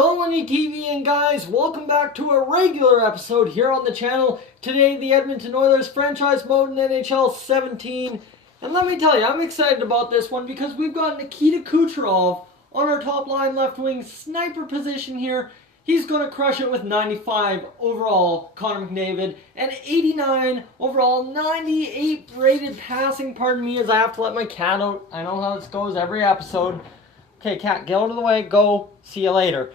Stoleny TV, and guys, welcome back to a regular episode here on the channel. Today, the Edmonton Oilers franchise mode in NHL 17. And let me tell you, I'm excited about this one because we've got Nikita Kucherov on our top line left wing sniper position here. He's going to crush it with 95 overall, Connor McDavid, and 89 overall, 98 rated passing. Pardon me as I have to let my cat out. I know how this goes every episode. Okay, cat, get out of the way. Go. See you later.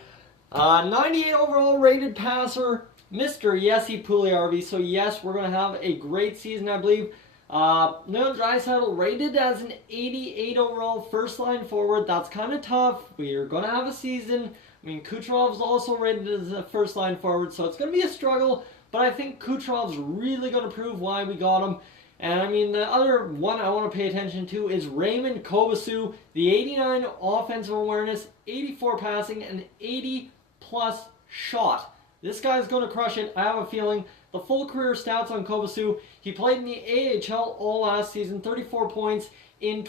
98 overall rated passer, Mr. Jesse Puljujarvi. So yes, we're going to have a great season, I believe. Leon Draisaitl rated as an 88 overall first line forward. That's kind of tough. We're going to have a season. I mean, Kucherov's also rated as a first line forward, so it's going to be a struggle. But I think Kucherov's really going to prove why we got him. And I mean, the other one I want to pay attention to is Raymond Kovacic, the 89 offensive awareness, 84 passing, and 80 plus shot. This guy's going to crush it. I have a feeling. The full career stats on Kovacic: he played in the AHL all last season, 34 points in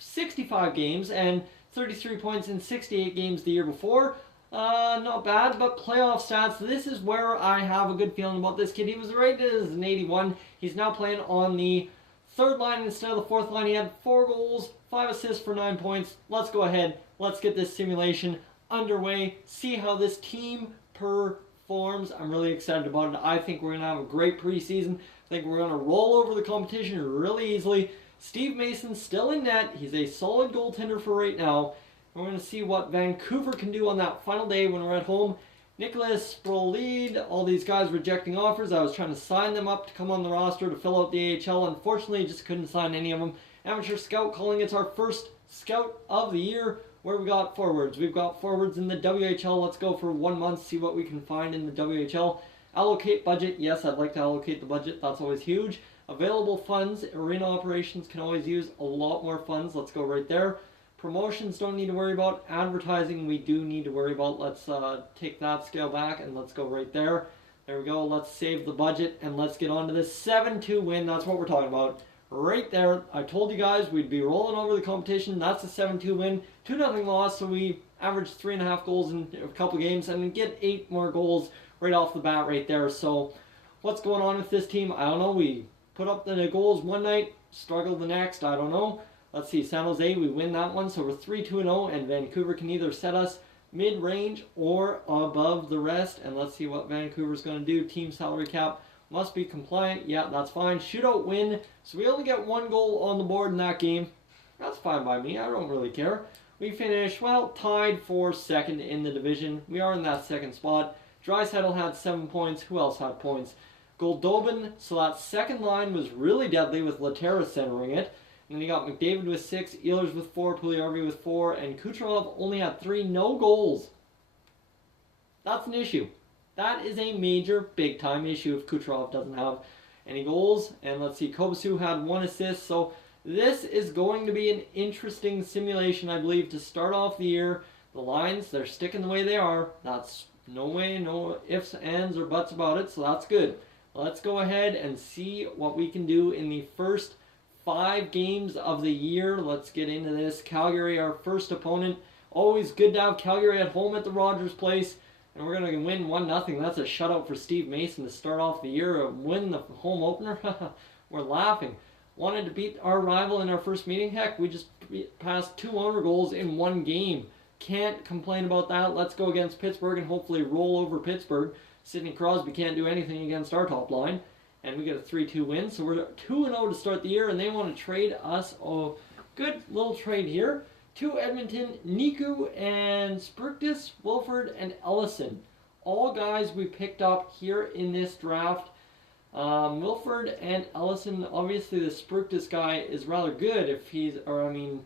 65 games, and 33 points in 68 games the year before. Not bad, but playoff stats, this is where I have a good feeling about this kid. He was rated as an 81. He's now playing on the third line instead of the fourth line. He had 4 goals, 5 assists for 9 points. Let's go ahead. Let's get this simulation underway. See how this team performs. I'm really excited about it. I think we're going to have a great preseason. I think we're going to roll over the competition really easily. Steve Mason's still in net. He's a solid goaltender for right now. We're going to see what Vancouver can do on that final day when we're at home. Nicholas Sprolid, all these guys rejecting offers. I was trying to sign them up to come on the roster to fill out the AHL. Unfortunately, just couldn't sign any of them. Amateur Scout calling it's our first Scout of the year. Where we got forwards? We've got forwards in the WHL. Let's go for 1 month, see what we can find in the WHL. Allocate budget. Yes, I'd like to allocate the budget. That's always huge. Available funds. Arena operations can always use a lot more funds. Let's go right there. Promotions don't need to worry about. Advertising we do need to worry about. Let's take that scale back and let's go right there. There we go. Let's save the budget and let's get on to this 7-2 win. That's what we're talking about. Right there. I told you guys we'd be rolling over the competition. That's a 7-2 win. 2-0 loss, so we averaged 3.5 goals in a couple games and get 8 more goals right off the bat right there. So what's going on with this team? I don't know. We put up the goals one night, struggled the next. I don't know. Let's see, San Jose, we win that one, so we're 3-2-0, and Vancouver can either set us mid-range or above the rest. And let's see what Vancouver's going to do. Team salary cap must be compliant. Yeah, that's fine. Shootout win, so we only get 1 goal on the board in that game. That's fine by me. I don't really care. We finish, well, tied for second in the division. We are in that second spot. Draisaitl had 7 points. Who else had points? Goldobin, so that second line was really deadly with Laterra centering it. And then you got McDavid with 6, Ehlers with 4, Puljujarvi with 4, and Kucherov only had 3, no goals. That's an issue. That is a major, big-time issue if Kucherov doesn't have any goals. And let's see, Kovacic had 1 assist, so this is going to be an interesting simulation, I believe, to start off the year. The lines, they're sticking the way they are. That's no way, no ifs, ands, or buts about it, so that's good. Let's go ahead and see what we can do in the first 5 games of the year. Let's get into this. Calgary, our first opponent. Always good to have Calgary at home at the Rogers Place. And we're going to win 1-0. That's a shutout for Steve Mason to start off the year. Win the home opener. We're laughing. Wanted to beat our rival in our first meeting. Heck, we just passed 2 owner goals in 1 game. Can't complain about that. Let's go against Pittsburgh and hopefully roll over Pittsburgh. Sidney Crosby can't do anything against our top line. And we get a 3-2 win, so we're 2-0 to start the year, and they want to trade us. Oh, good little trade here. To Edmonton, Niku and Spruktis, Wilford, and Ellison. All guys we picked up here in this draft. Wilford and Ellison, obviously the Spruktis guy is rather good if he's, or I mean,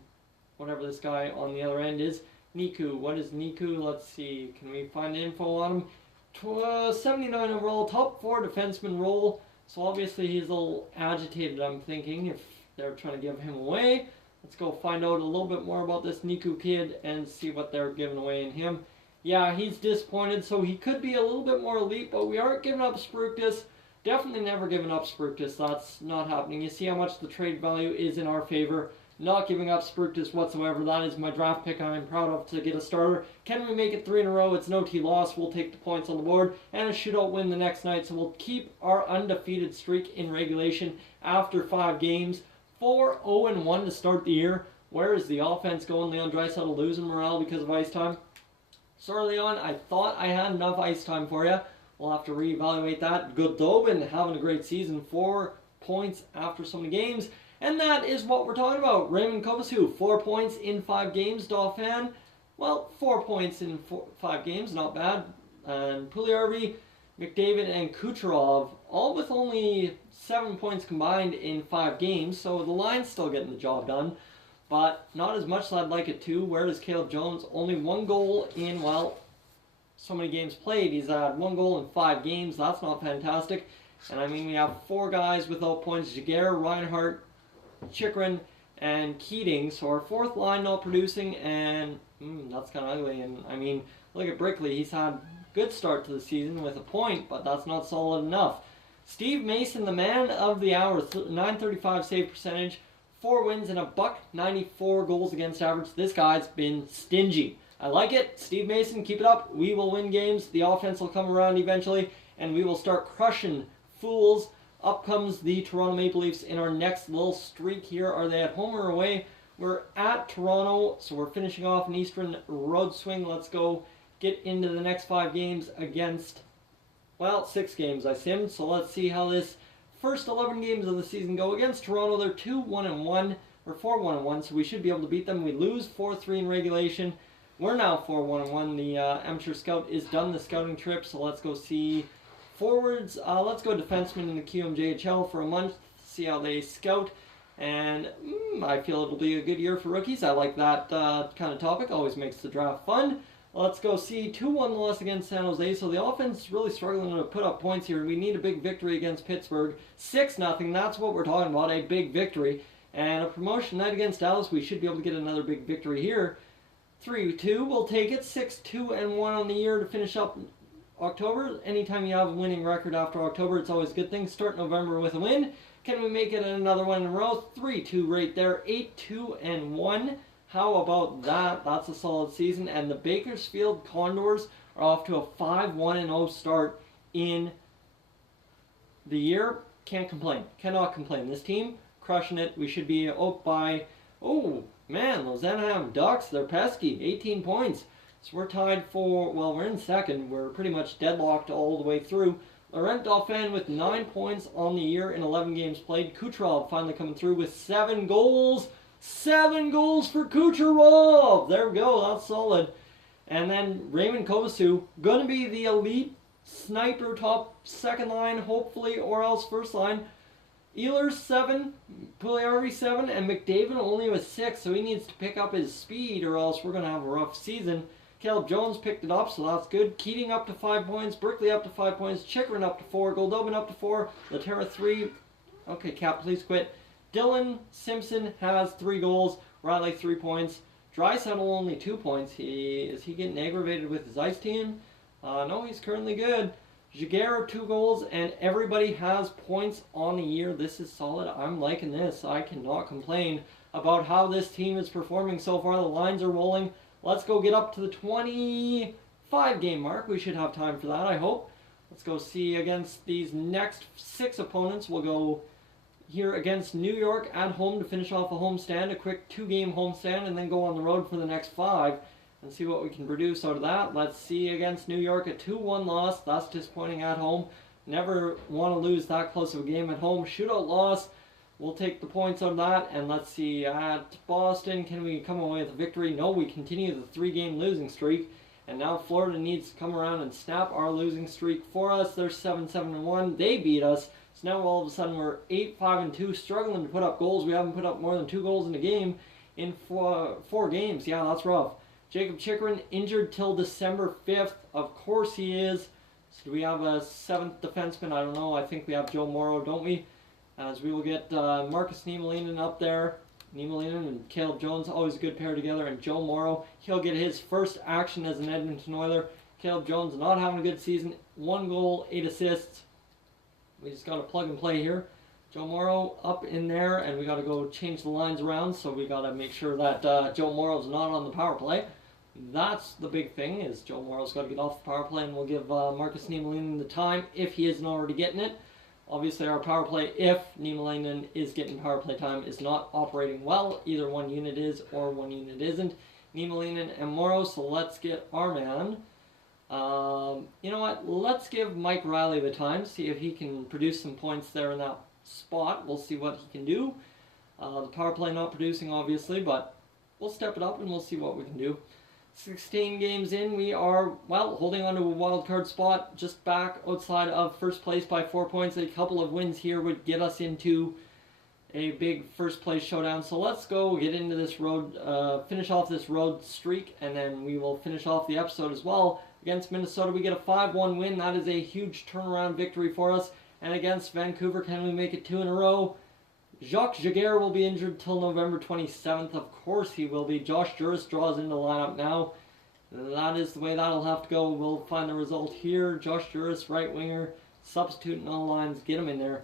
whatever this guy on the other end is. Niku, what is Niku? Let's see, can we find info on him? 79 overall, top 4 defenseman role. So obviously he's a little agitated, I'm thinking, if they're trying to give him away. Let's go find out a little bit more about this Niku kid and see what they're giving away in him. Yeah, he's disappointed, so he could be a little bit more elite, but we aren't giving up Spruktis. Definitely never giving up Spruktis. That's not happening. You see how much the trade value is in our favor. Not giving up Spurtus whatsoever. That is my draft pick I'm proud of to get a starter. Can we make it 3 in a row? It's an OT loss. We'll take the points on the board. And a shootout win the next night. So we'll keep our undefeated streak in regulation after 5 games. 4-0-1 to start the year. Where is the offense going? Leon Draisaitl losing morale because of ice time. Sorry, Leon. I thought I had enough ice time for you. We'll have to reevaluate that. Goodobin having a great season. 4 points after so many games. And that is what we're talking about. Raymond Kovacic, 4 points in 5 games. Dauphin, well, 4 points in 5 games, not bad. And Puljujarvi, McDavid, and Kucherov, all with only 7 points combined in 5 games. So the line's still getting the job done, but not as much as I'd like it to. Where does Caleb Jones? Only 1 goal in, well, so many games played. He's had 1 goal in 5 games. That's not fantastic. And I mean, we have 4 guys without points. Jaguar, Reinhart, Chychrun, and Keating. So our 4th line not producing, and that's kind of ugly. And I mean, look at Brickley. He's had a good start to the season with a point, but that's not solid enough. Steve Mason, the man of the hour, .935 save percentage, 4 wins and a .94 goals against average. This guy's been stingy. I like it. Steve Mason, keep it up. We will win games. The offense will come around eventually, and we will start crushing fools. Up comes the Toronto Maple Leafs in our next little streak here. Are they at home or away? We're at Toronto, so we're finishing off an Eastern road swing. Let's go get into the next 5 games against, well, 6 games I simmed. So let's see how this first 11 games of the season go. Against Toronto, they're 2-1-1, or 4-1-1, so we should be able to beat them. We lose 4-3 in regulation. We're now 4-1-1. The amateur scout is done the scouting trip, so let's go see forwards. Let's go defensemen in the QMJHL for a month, see how they scout. And I feel it'll be a good year for rookies. I like that kind of topic. Always makes the draft fun. Let's go see 2-1 loss against San Jose. So the offense is really struggling to put up points here. We need a big victory against Pittsburgh. 6-0. That's what we're talking about, a big victory. And a promotion night against Dallas. We should be able to get another big victory here. 3-2. We'll take it. 6-2-1 on the year to finish up October. Anytime you have a winning record after October, it's always a good thing. Start November with a win. Can we make it another one in a row? 3-2 right there. 8-2-1. How about that? That's a solid season. And the Bakersfield Condors are off to a 5-1-0 start in the year. Can't complain. Cannot complain. This team, crushing it. We should be out by, oh man, those Anaheim Ducks, they're pesky. 18 points. So we're tied for, well, we're in second. We're pretty much deadlocked all the way through. Laurent Dauphin with 9 points on the year in 11 games played. Kucherov finally coming through with 7 goals. 7 goals for Kucherov! There we go, that's solid. And then Raymond Kovacic, going to be the elite sniper, top 2nd line, hopefully, or else 1st line. Ehlers 7, Puljujarvi 7, and McDavid only with 6, so he needs to pick up his speed or else we're going to have a rough season. Caleb Jones picked it up, so that's good. Keating up to 5 points, Brickley up to 5 points, Chychrun up to 4, Goldobin up to 4, Laterra 3. Okay, Cap, please quit. Dylan Simpson has 3 goals, Riley 3 points. Draisaitl only 2 points. Is he getting aggravated with his ice team? No, he's currently good. Jaguar 2 goals, and everybody has points on the year. This is solid. I'm liking this. I cannot complain about how this team is performing so far. The lines are rolling. Let's go get up to the 25 game mark. We should have time for that, I hope. Let's go see against these next 6 opponents. We'll go here against New York at home to finish off a homestand, a quick 2-game homestand, and then go on the road for the next 5 and see what we can produce out of that. Let's see against New York, a 2-1 loss. That's disappointing at home. Never want to lose that close of a game at home. Shootout loss. We'll take the points out of that. And let's see, at Boston, can we come away with a victory? No, we continue the 3-game losing streak. And now Florida needs to come around and snap our losing streak for us. They're 7-7-1. They beat us. So now all of a sudden we're 8-5-2, struggling to put up goals. We haven't put up more than 2 goals in a game in 4 games. Yeah, that's rough. Jacob Chychrun injured till December 5th. Of course he is. So do we have a 7th defenseman? I don't know. I think we have Joe Morrow, don't we? As we will get Marcus Niemelainen up there. Niemelainen and Caleb Jones, always a good pair together. And Joe Morrow, he'll get his first action as an Edmonton Oiler. Caleb Jones not having a good season. 1 goal, 8 assists. We just got to plug and play here. Joe Morrow up in there, and we got to go change the lines around, so we got to make sure that Joe Morrow's not on the power play. That's the big thing, is Joe Morrow's got to get off the power play, and we'll give Marcus Niemelainen the time if he isn't already getting it. Obviously, our power play, if Niemelainen is getting power play time, is not operating well. Either one unit is or one unit isn't. Niemelainen and Morrow, so let's get our man. You know what? Let's give Mike Riley the time, see if he can produce some points there in that spot. We'll see what he can do. The power play not producing, obviously, but we'll step it up and we'll see what we can do. 16 games in, we are, well, holding on to a wild card spot, just back outside of first place by 4 points. A couple of wins here would get us into a big first place showdown. So let's go get into this road, finish off this road streak, and then we will finish off the episode as well. Against Minnesota, we get a 5-1 win. That is a huge turnaround victory for us. And against Vancouver, can we make it 2 in a row? Jacques Giguère will be injured till November 27th. Of course he will be. Josh Juris draws into the lineup now. That is the way that'll have to go. We'll find the result here. Josh Juris, right winger, substituting all lines. Get him in there.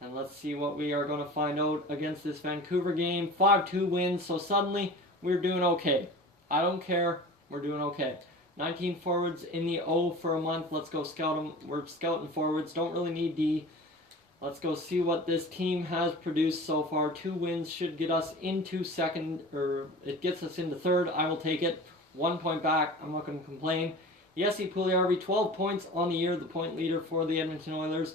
And let's see what we are going to find out against this Vancouver game. 5-2 win, so suddenly we're doing okay. I don't care. We're doing okay. 19 forwards in the O for a month. Let's go scout them. We're scouting forwards. Don't really need D. Let's go see what this team has produced so far. 2 wins should get us into second, or it gets us into third. I will take it. 1 point back. I'm not going to complain. Jesse Puljujärvi, 12 points on the year, the point leader for the Edmonton Oilers.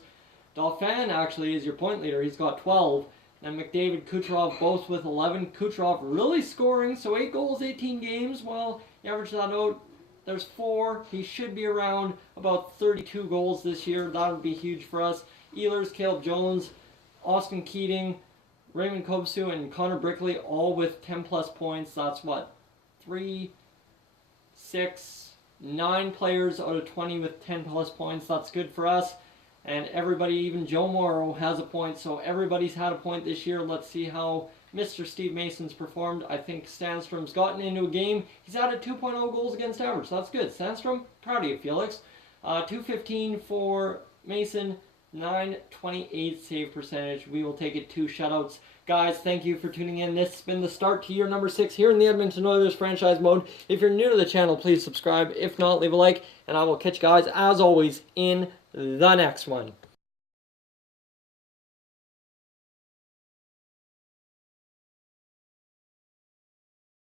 Dauphin actually is your point leader. He's got 12. And McDavid, Kucherov both with 11. Kucherov really scoring, so 8 goals, 18 games. Well, you average that out. There's 4. He should be around about 32 goals this year. That would be huge for us. Ehlers, Caleb Jones, Austin Keating, Raymond Kobsu, and Connor Brickley, all with 10 plus points. That's what? 3, 6, 9 players out of 20 with 10 plus points. That's good for us. And everybody, even Joe Morrow, has a point. So everybody's had a point this year. Let's see how Mr. Steve Mason's performed. I think Sandstrom's gotten into a game. He's added 2.0 goals against average. That's good. Sandstrom, proud of you, Felix. 215 for Mason. 928 save percentage. We will take it 2 shutouts. Guys, thank you for tuning in. This has been the start to year number 6 here in the Edmonton Oilers franchise mode. If you're new to the channel, please subscribe. If not, leave a like. And I will catch you guys, as always, in the next one.